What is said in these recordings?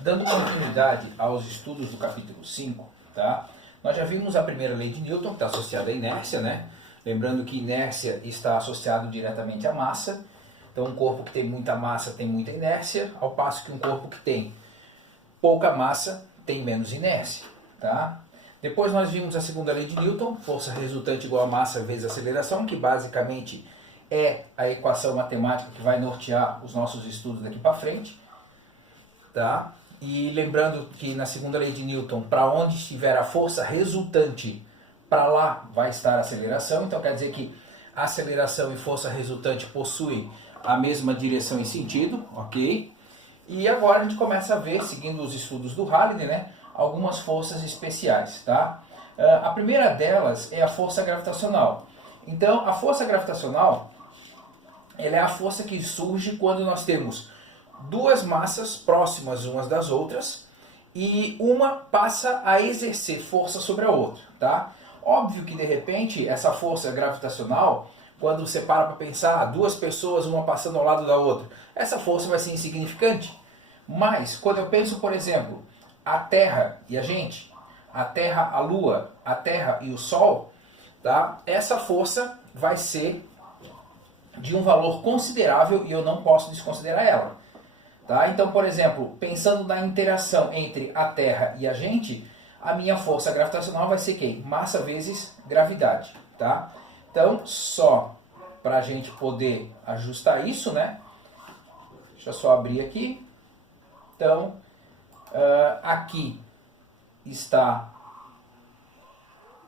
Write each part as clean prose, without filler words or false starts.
Dando continuidade aos estudos do capítulo 5, tá? Nós já vimos a primeira lei de Newton, que está associada à inércia, né? Lembrando que inércia está associado diretamente à massa. Então, um corpo que tem muita massa tem muita inércia, ao passo que um corpo que tem pouca massa tem menos inércia, tá? Depois nós vimos a segunda lei de Newton, força resultante igual a massa vezes aceleração, que basicamente é a equação matemática que vai nortear os nossos estudos daqui para frente, tá? E lembrando que na segunda lei de Newton, para onde estiver a força resultante, para lá vai estar a aceleração. Então quer dizer que a aceleração e força resultante possuem a mesma direção e sentido, ok? E agora a gente começa a ver, seguindo os estudos do Halliday, né, algumas forças especiais, tá? A primeira delas é a força gravitacional. Então a força gravitacional, ela é a força que surge quando nós temos duas massas próximas umas das outras e uma passa a exercer força sobre a outra, tá? Óbvio que de repente essa força gravitacional, quando você para pensar, duas pessoas uma passando ao lado da outra, essa força vai ser insignificante. Mas quando eu penso, por exemplo, a Terra e a gente, a Terra, a Lua, a Terra e o Sol, tá? Essa força vai ser de um valor considerável e eu não posso desconsiderar ela. Tá? Então, por exemplo, pensando na interação entre a Terra e a gente, a minha força gravitacional vai ser quem? Massa vezes gravidade. Tá? Então, só para a gente poder ajustar isso, né? Deixa eu só abrir aqui. Então, aqui está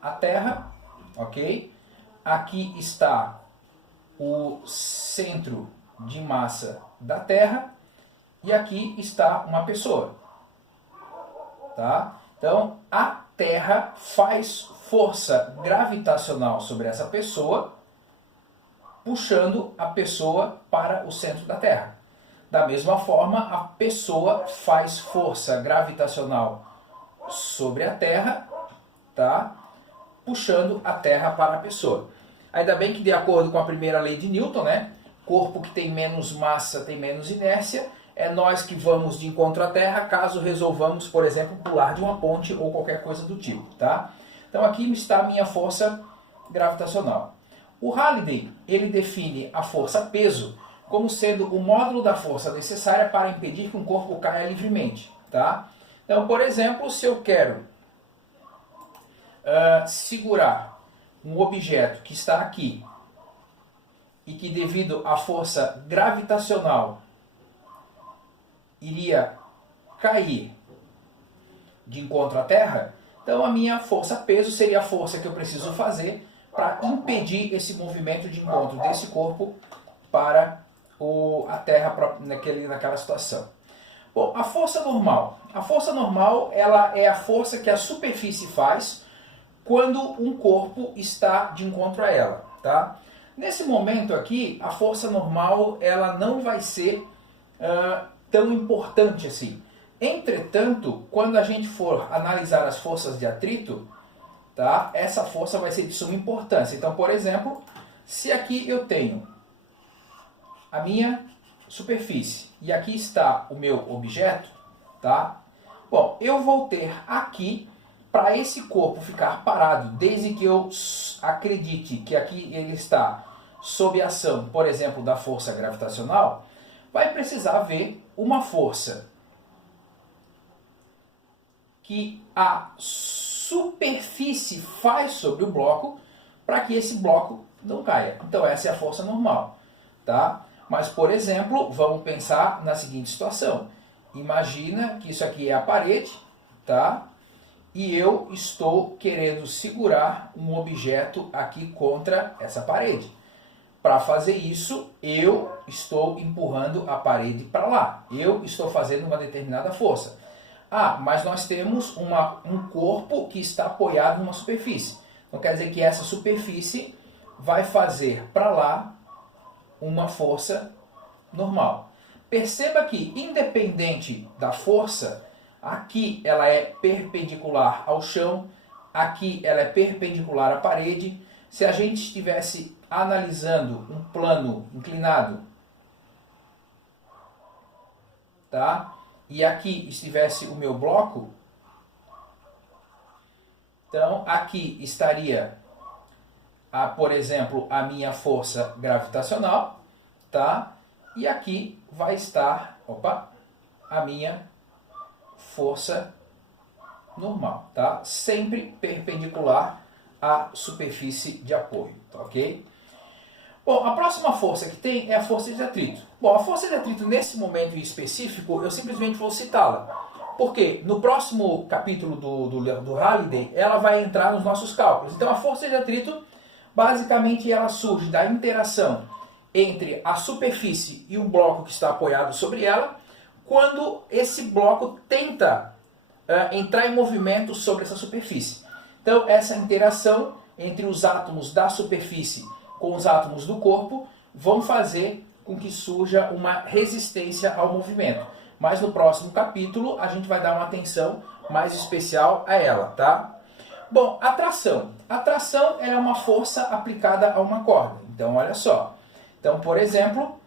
a Terra, ok? Aqui está o centro de massa da Terra e aqui está uma pessoa, tá? Então, a Terra faz força gravitacional sobre essa pessoa, puxando a pessoa para o centro da Terra. Da mesma forma, a pessoa faz força gravitacional sobre a Terra, tá? Puxando a Terra para a pessoa. Ainda bem que, de acordo com a primeira lei de Newton, né? Corpo que tem menos massa tem menos inércia. É nós que vamos de encontro à Terra caso resolvamos, por exemplo, pular de uma ponte ou qualquer coisa do tipo, tá? Então aqui está a minha força gravitacional. O Halliday, ele define a força peso como sendo o módulo da força necessária para impedir que um corpo caia livremente, tá? Então, por exemplo, se eu quero segurar um objeto que está aqui e que devido à força gravitacional iria cair de encontro à Terra, então a minha força peso seria a força que eu preciso fazer para impedir esse movimento de encontro desse corpo para a Terra naquela situação. Bom, a força normal. A força normal, ela é a força que a superfície faz quando um corpo está de encontro a ela, tá? Nesse momento aqui, a força normal, ela não vai ser tão importante assim. Entretanto, quando a gente for analisar as forças de atrito, tá? Essa força vai ser de suma importância. Então, por exemplo, se aqui eu tenho a minha superfície e aqui está o meu objeto, tá? Bom, eu vou ter aqui, para esse corpo ficar parado, desde que eu acredite que aqui ele está sob a ação, por exemplo, da força gravitacional, vai precisar haver uma força que a superfície faz sobre o bloco para que esse bloco não caia. Então essa é a força normal, tá? Mas, por exemplo, vamos pensar na seguinte situação. Imagina que isso aqui é a parede, tá? E eu estou querendo segurar um objeto aqui contra essa parede. Para fazer isso, eu estou empurrando a parede para lá. Eu estou fazendo uma determinada força. Ah, mas nós temos um corpo que está apoiado numa superfície. Então quer dizer que essa superfície vai fazer para lá uma força normal. Perceba que, independente da força, aqui ela é perpendicular ao chão, aqui ela é perpendicular à parede. Se a gente estivesse analisando um plano inclinado, tá? e aqui estivesse o meu bloco, então aqui estaria, por exemplo, a minha força gravitacional, tá? E aqui vai estar, a minha força normal, tá? Sempre perpendicular à superfície de apoio, tá ok? Bom, a próxima força que tem é a força de atrito. Bom, a força de atrito nesse momento em específico, eu simplesmente vou citá-la. Porque no próximo capítulo do Halliday, ela vai entrar nos nossos cálculos. Então a força de atrito, basicamente, ela surge da interação entre a superfície e um bloco que está apoiado sobre ela, quando esse bloco tenta entrar em movimento sobre essa superfície. Então essa interação entre os átomos da superfície com os átomos do corpo vão fazer com que surja uma resistência ao movimento. Mas no próximo capítulo a gente vai dar uma atenção mais especial a ela, tá? Bom, a tração. A tração é uma força aplicada a uma corda. Então, olha só. Então, por exemplo,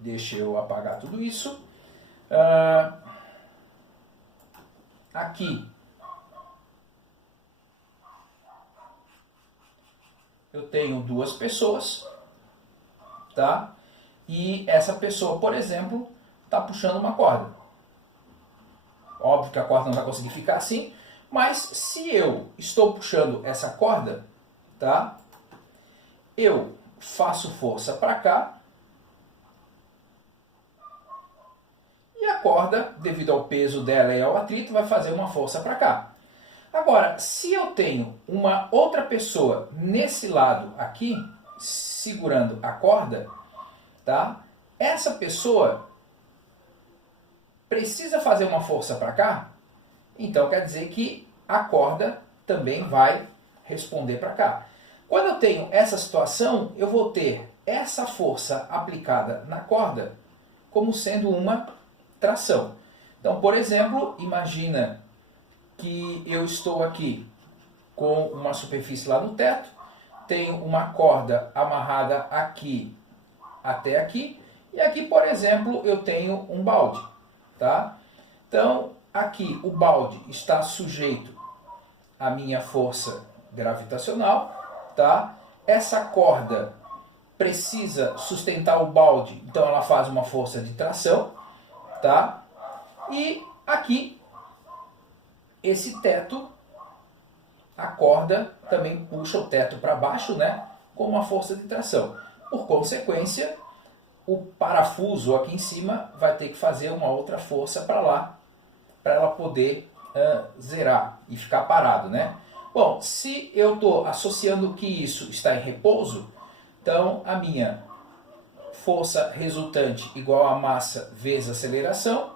deixa eu apagar tudo isso. Aqui eu tenho duas pessoas, tá? E essa pessoa, por exemplo, está puxando uma corda. Óbvio que a corda não vai conseguir ficar assim, mas se eu estou puxando essa corda, tá? Eu faço força para cá e a corda, devido ao peso dela e ao atrito, vai fazer uma força para cá. Agora, se eu tenho uma outra pessoa nesse lado aqui, segurando a corda, tá? Essa pessoa precisa fazer uma força para cá, então quer dizer que a corda também vai responder para cá. Quando eu tenho essa situação, eu vou ter essa força aplicada na corda como sendo uma tração. Então, por exemplo, imagina que eu estou aqui com uma superfície lá no teto, tenho uma corda amarrada aqui até aqui, e aqui, por exemplo, eu tenho um balde, tá? Então, aqui o balde está sujeito à minha força gravitacional, tá? Essa corda precisa sustentar o balde, então ela faz uma força de tração, tá? E aqui esse teto, a corda também puxa o teto para baixo, né, com uma força de tração. Por consequência, o parafuso aqui em cima vai ter que fazer uma outra força para lá, para ela poder zerar e ficar parado, né? Bom, se eu estou associando que isso está em repouso, então a minha força resultante igual a massa vezes aceleração.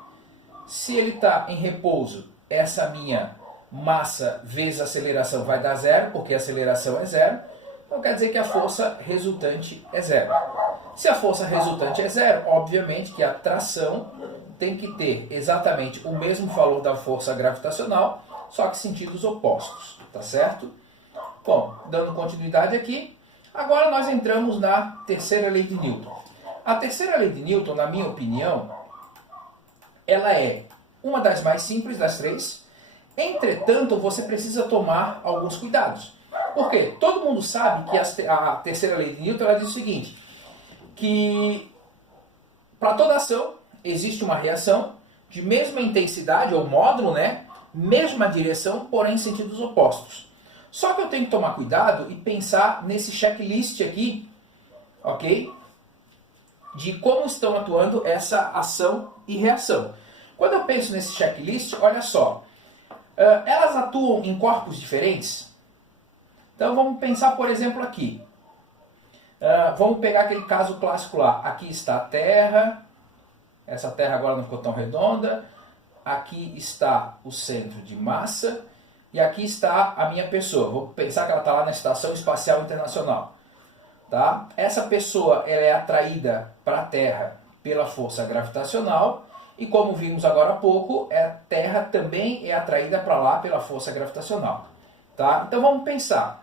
Se ele está em repouso, essa minha massa vezes aceleração vai dar zero, porque a aceleração é zero. Então quer dizer que a força resultante é zero. Se a força resultante é zero, obviamente que a tração tem que ter exatamente o mesmo valor da força gravitacional, só que sentidos opostos, tá certo? Bom, dando continuidade aqui, agora nós entramos na terceira lei de Newton. A terceira lei de Newton, na minha opinião, ela é uma das mais simples das três. Entretanto, você precisa tomar alguns cuidados. Porque todo mundo sabe que a terceira lei de Newton ela diz o seguinte, que para toda ação existe uma reação de mesma intensidade ou módulo, né? Mesma direção, porém em sentidos opostos. Só que eu tenho que tomar cuidado e pensar nesse checklist aqui, ok? De como estão atuando essa ação e reação. Quando eu penso nesse checklist, olha só, elas atuam em corpos diferentes? Então vamos pensar, por exemplo, aqui. Vamos pegar aquele caso clássico lá. Aqui está a Terra, essa Terra agora não ficou tão redonda. Aqui está o centro de massa e aqui está a minha pessoa. Vou pensar que ela está lá na Estação Espacial Internacional. Tá? Essa pessoa ela é atraída para a Terra pela força gravitacional e, como vimos agora há pouco, a Terra também é atraída para lá pela força gravitacional. Tá? Então vamos pensar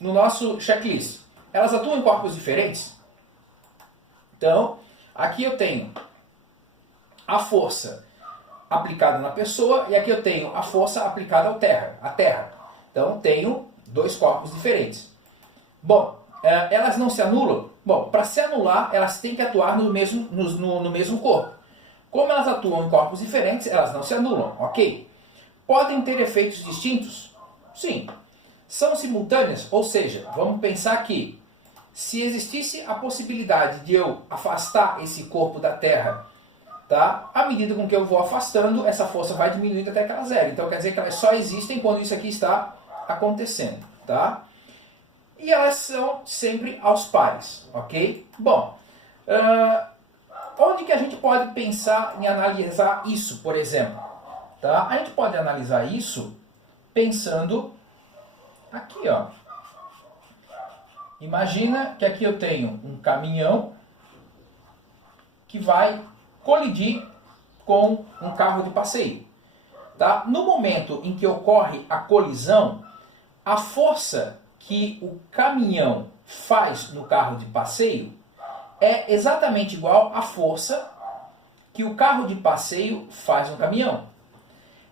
no nosso checklist. Elas atuam em corpos diferentes? Então, aqui eu tenho a força aplicada na pessoa, e aqui eu tenho a força aplicada à terra. Então, tenho dois corpos diferentes. Bom, elas não se anulam? Bom, para se anular, elas têm que atuar no mesmo corpo. Como elas atuam em corpos diferentes, elas não se anulam, ok? Podem ter efeitos distintos? Sim. São simultâneas? Ou seja, vamos pensar que se existisse a possibilidade de eu afastar esse corpo da Terra, tá? À medida com que eu vou afastando, essa força vai diminuindo até que ela zero. Então quer dizer que elas só existem quando isso aqui está acontecendo, tá? E elas são sempre aos pares, ok? Bom, onde que a gente pode pensar em analisar isso, por exemplo? Tá? A gente pode analisar isso pensando aqui, ó. Imagina que aqui eu tenho um caminhão que vai colidir com um carro de passeio. Tá? No momento em que ocorre a colisão, a força que o caminhão faz no carro de passeio é exatamente igual à força que o carro de passeio faz no caminhão.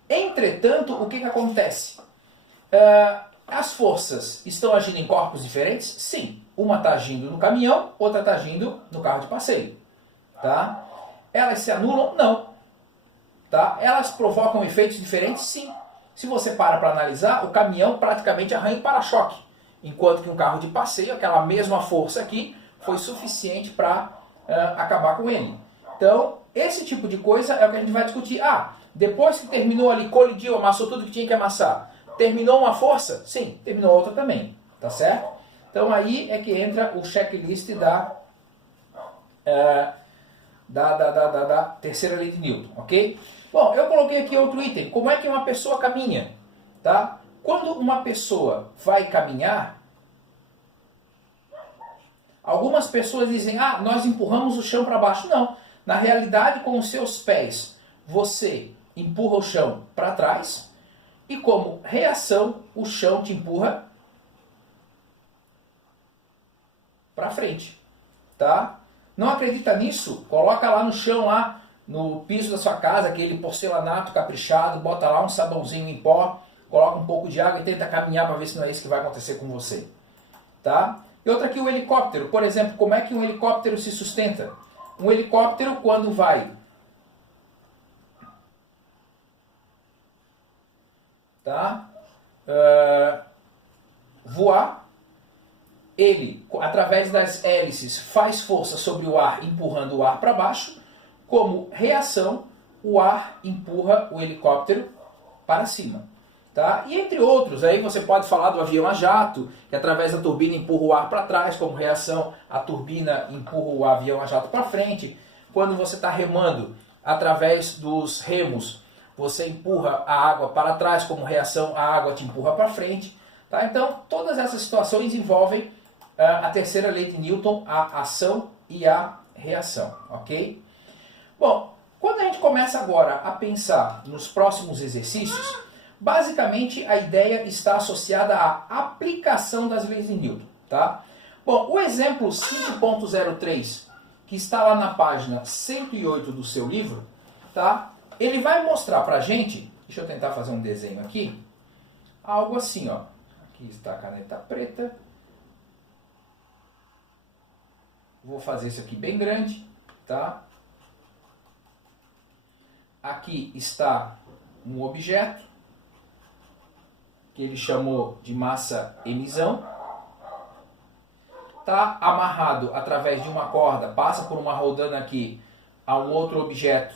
Entretanto, o que acontece? As forças estão agindo em corpos diferentes? Sim. Uma está agindo no caminhão, outra está agindo no carro de passeio. Tá? Elas se anulam? Não. Tá? Elas provocam efeitos diferentes? Sim. Se você para analisar, o caminhão praticamente arranha em para-choque. Enquanto que um carro de passeio, aquela mesma força aqui, foi suficiente para acabar com ele. Então, esse tipo de coisa é o que a gente vai discutir. Depois que terminou ali, colidiu, amassou tudo que tinha que amassar, terminou uma força? Sim, terminou outra também. Tá certo? Então aí é que entra o checklist da terceira lei de Newton, ok? Bom, eu coloquei aqui outro item. Como é que uma pessoa caminha? Tá? Quando uma pessoa vai caminhar, algumas pessoas dizem, nós empurramos o chão para baixo. Não. Na realidade, com os seus pés, você empurra o chão para trás e como reação, o chão te empurra para frente. Tá? Não acredita nisso? Coloca lá no chão, lá no piso da sua casa, aquele porcelanato caprichado, bota lá um sabãozinho em pó, coloca um pouco de água e tenta caminhar para ver se não é isso que vai acontecer com você. Tá? E outra aqui, o helicóptero. Por exemplo, como é que um helicóptero se sustenta? Um helicóptero, quando vai voar, ele, através das hélices, faz força sobre o ar, empurrando o ar para baixo. Como reação, o ar empurra o helicóptero para cima. Tá? E entre outros, aí você pode falar do avião a jato, que através da turbina empurra o ar para trás, como reação, a turbina empurra o avião a jato para frente. Quando você está remando, através dos remos, você empurra a água para trás, como reação, a água te empurra para frente. Tá? Então, todas essas situações envolvem a terceira lei de Newton, a ação e a reação. Ok? Bom, quando a gente começa agora a pensar nos próximos exercícios, basicamente a ideia está associada à aplicação das leis de Newton. Tá? Bom, o exemplo 5.03, que está lá na página 108 do seu livro, tá? Ele vai mostrar para a gente, deixa eu tentar fazer um desenho aqui, algo assim, ó. Aqui está a caneta preta. Vou fazer isso aqui bem grande, tá? Aqui está um objeto que ele chamou de massa emisão. Está amarrado através de uma corda, passa por uma rodana aqui a um outro objeto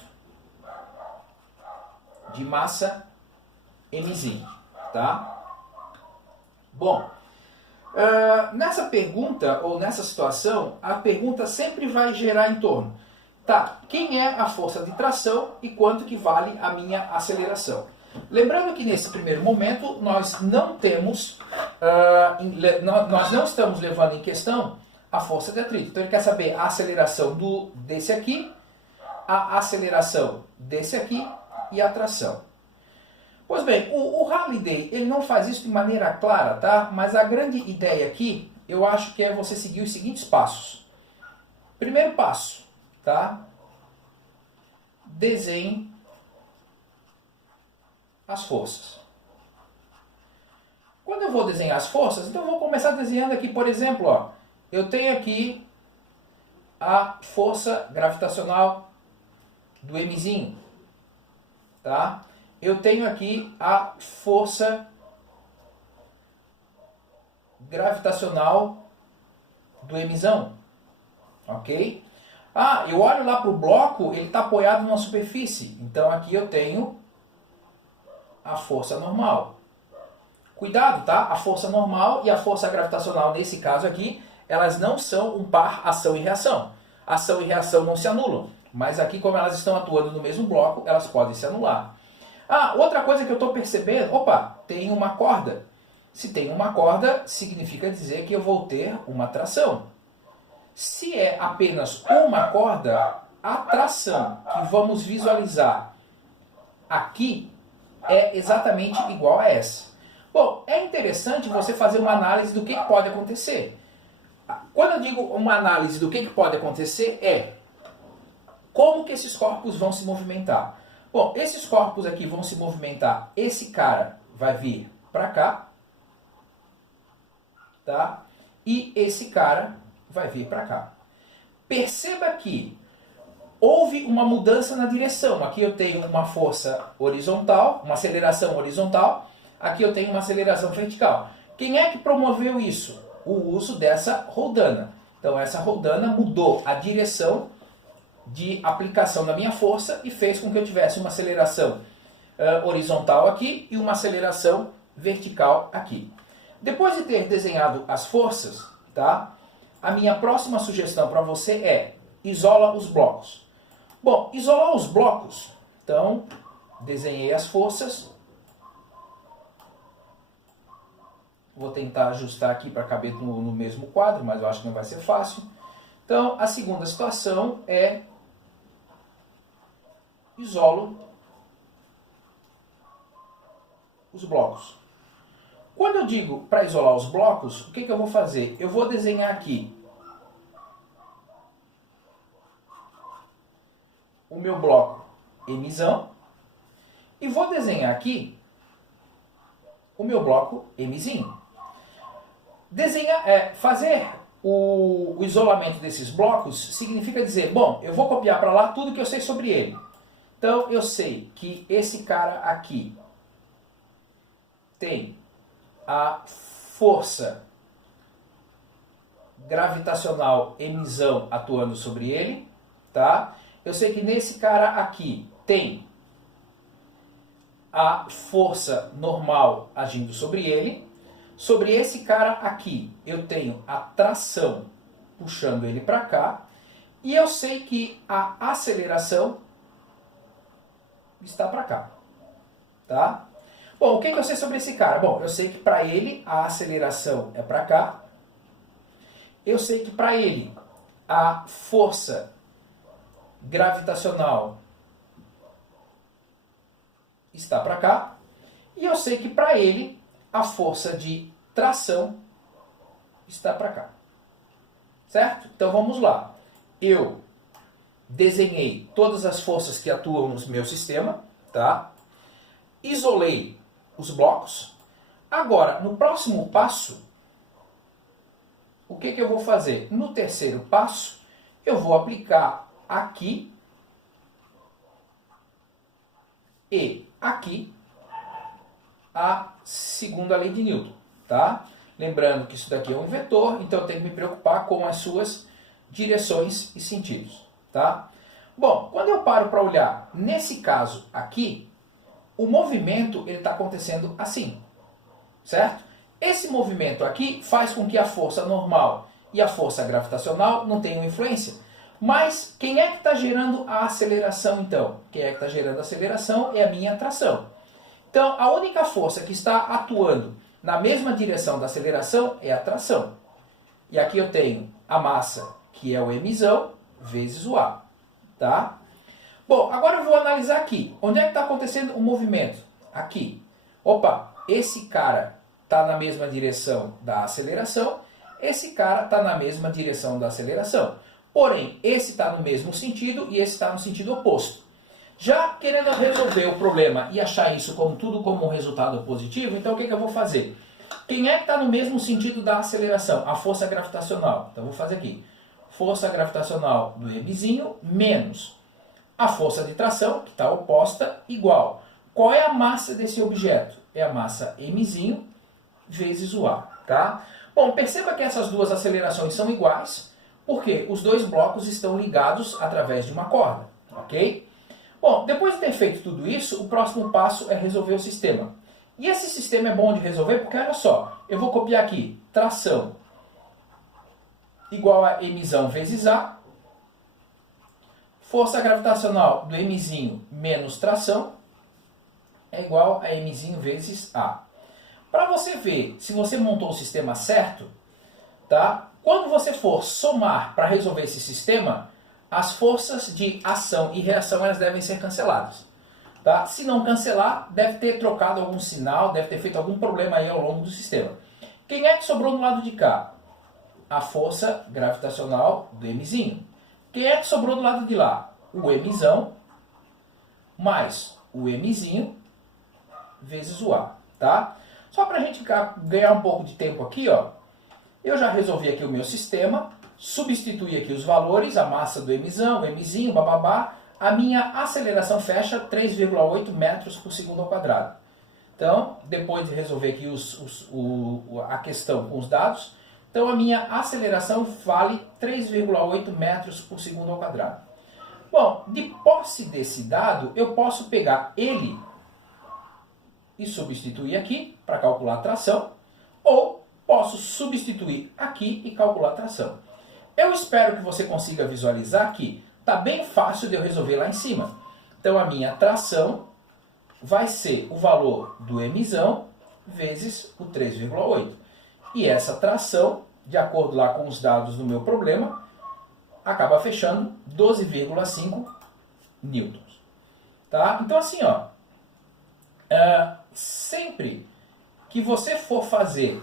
de massa emisim, tá? Bom, nessa pergunta ou nessa situação, a pergunta sempre vai gerar em torno, tá, quem é a força de tração e quanto que vale a minha aceleração? Lembrando que nesse primeiro momento nós não temos, nós não estamos levando em questão a força de atrito. Então ele quer saber a aceleração desse aqui, a aceleração desse aqui e a tração. Pois bem, o Halliday ele não faz isso de maneira clara, tá? Mas a grande ideia aqui, eu acho que é você seguir os seguintes passos. Primeiro passo, tá? desenhe as forças. Quando eu vou desenhar as forças, então eu vou começar desenhando aqui, por exemplo, ó, eu tenho aqui a força gravitacional do Mzinho, tá? Eu tenho aqui a força gravitacional do Mzão, ok? Ah, eu olho lá para o bloco, ele está apoiado numa superfície, então aqui eu tenho a força normal. Cuidado, tá? A força normal e a força gravitacional, nesse caso aqui, elas não são um par ação e reação. Ação e reação não se anulam, mas aqui, como elas estão atuando no mesmo bloco, elas podem se anular. Ah, outra coisa que eu estou percebendo, opa, tem uma corda. Se tem uma corda, significa dizer que eu vou ter uma tração. Se é apenas uma corda, a tração que vamos visualizar aqui é exatamente igual a essa. Bom, é interessante você fazer uma análise do que pode acontecer. Quando eu digo uma análise do que pode acontecer, é como que esses corpos vão se movimentar. Bom, esses corpos aqui vão se movimentar. Esse cara vai vir para cá, tá? E esse cara vai vir para cá. Perceba que houve uma mudança na direção. Aqui eu tenho uma força horizontal, uma aceleração horizontal. Aqui eu tenho uma aceleração vertical. Quem é que promoveu isso? O uso dessa roldana. Então essa roldana mudou a direção de aplicação da minha força e fez com que eu tivesse uma aceleração horizontal aqui e uma aceleração vertical aqui. Depois de ter desenhado as forças, tá? A minha próxima sugestão para você é isola os blocos. Bom, isolar os blocos, então desenhei as forças. Vou tentar ajustar aqui para caber no mesmo quadro, mas eu acho que não vai ser fácil. Então, a segunda situação é isolo os blocos. Quando eu digo para isolar os blocos, o que eu vou fazer? Eu vou desenhar aqui o meu bloco Mzão e vou desenhar aqui o meu bloco Mzinho. Fazer o isolamento desses blocos significa dizer, bom, eu vou copiar para lá tudo que eu sei sobre ele. Então, eu sei que esse cara aqui tem a força gravitacional Mzão atuando sobre ele, tá? Eu sei que nesse cara aqui tem a força normal agindo sobre ele. Sobre esse cara aqui, eu tenho a tração puxando ele para cá. E eu sei que a aceleração está para cá. Tá? Bom, o que eu sei sobre esse cara? Bom, eu sei que para ele a aceleração é para cá. Eu sei que para ele a força gravitacional está para cá. E eu sei que para ele a força de tração está para cá. Certo? Então vamos lá. Eu desenhei todas as forças que atuam no meu sistema, tá? Isolei os blocos. Agora, no próximo passo, o que eu vou fazer? No terceiro passo, eu vou aplicar aqui e aqui a segunda lei de Newton, tá? Lembrando que isso daqui é um vetor, então eu tenho que me preocupar com as suas direções e sentidos, tá? Bom, quando eu paro para olhar nesse caso aqui, o movimento ele está acontecendo assim, certo? Esse movimento aqui faz com que a força normal e a força gravitacional não tenham influência. Mas quem é que está gerando a aceleração então? Quem é que está gerando a aceleração é a minha tração. Então, a única força que está atuando na mesma direção da aceleração é a tração. E aqui eu tenho a massa, que é o Mzão, vezes o A. Tá? Bom, agora eu vou analisar aqui. Onde é que está acontecendo o movimento? Aqui. Opa, esse cara está na mesma direção da aceleração, esse cara está na mesma direção da aceleração. Porém, esse está no mesmo sentido e esse está no sentido oposto. Já querendo resolver o problema e achar isso como tudo como um resultado positivo, então o que eu vou fazer? Quem é que está no mesmo sentido da aceleração? A força gravitacional. Então eu vou fazer aqui. Força gravitacional do Mzinho menos a força de tração, que está oposta, igual. Qual é a massa desse objeto? É a massa Mzinho vezes o A. Tá? Bom, perceba que essas duas acelerações são iguais, porque os dois blocos estão ligados através de uma corda. Ok? Bom, depois de ter feito tudo isso, o próximo passo é resolver o sistema. E esse sistema é bom de resolver porque, olha só, eu vou copiar aqui, tração igual a Mzão vezes A, força gravitacional do Mzinho menos tração é igual a Mzinho vezes A. Para você ver se você montou o sistema certo, tá? Quando você for somar para resolver esse sistema, as forças de ação e reação elas devem ser canceladas. Tá? Se não cancelar, deve ter trocado algum sinal, deve ter feito algum problema aí ao longo do sistema. Quem é que sobrou do lado de cá? A força gravitacional do Mzinho. Quem é que sobrou do lado de lá? O Mzão mais o Mzinho vezes o A. Tá? Só para a gente ganhar um pouco de tempo aqui, ó, eu já resolvi aqui o meu sistema, substituí aqui os valores, a massa do Mzão, o Mzinho, bababá. A minha aceleração fecha 3,8 metros por segundo ao quadrado. Então, depois de resolver aqui a questão com os dados, então a minha aceleração vale 3,8 metros por segundo ao quadrado. Bom, de posse desse dado, eu posso pegar ele e substituir aqui para calcular a tração, ou posso substituir aqui e calcular a tração. Eu espero que você consiga visualizar que está bem fácil de eu resolver lá em cima. Então a minha tração vai ser o valor do Mzão vezes o 3,8. E essa tração, de acordo lá com os dados do meu problema, acaba fechando 12,5 newtons. Tá? Então assim, ó, sempre que você for fazer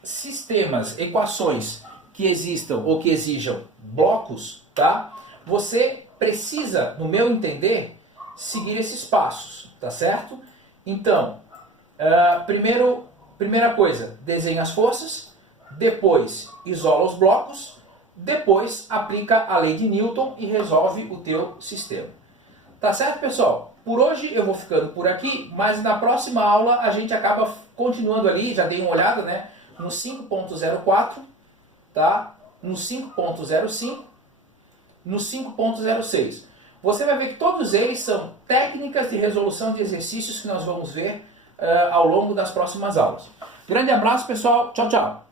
sistemas, equações que existam ou que exijam blocos, tá? Você precisa, no meu entender, seguir esses passos, tá certo? Então, primeira coisa, desenha as forças, depois isola os blocos, depois aplica a lei de Newton e resolve o teu sistema. Tá certo, pessoal? Por hoje eu vou ficando por aqui, mas na próxima aula a gente acaba continuando ali, já dei uma olhada, né? No 5.04, tá? No 5.05, no 5.06. Você vai ver que todos eles são técnicas de resolução de exercícios que nós vamos ver ao longo das próximas aulas. Grande abraço, pessoal. Tchau, tchau.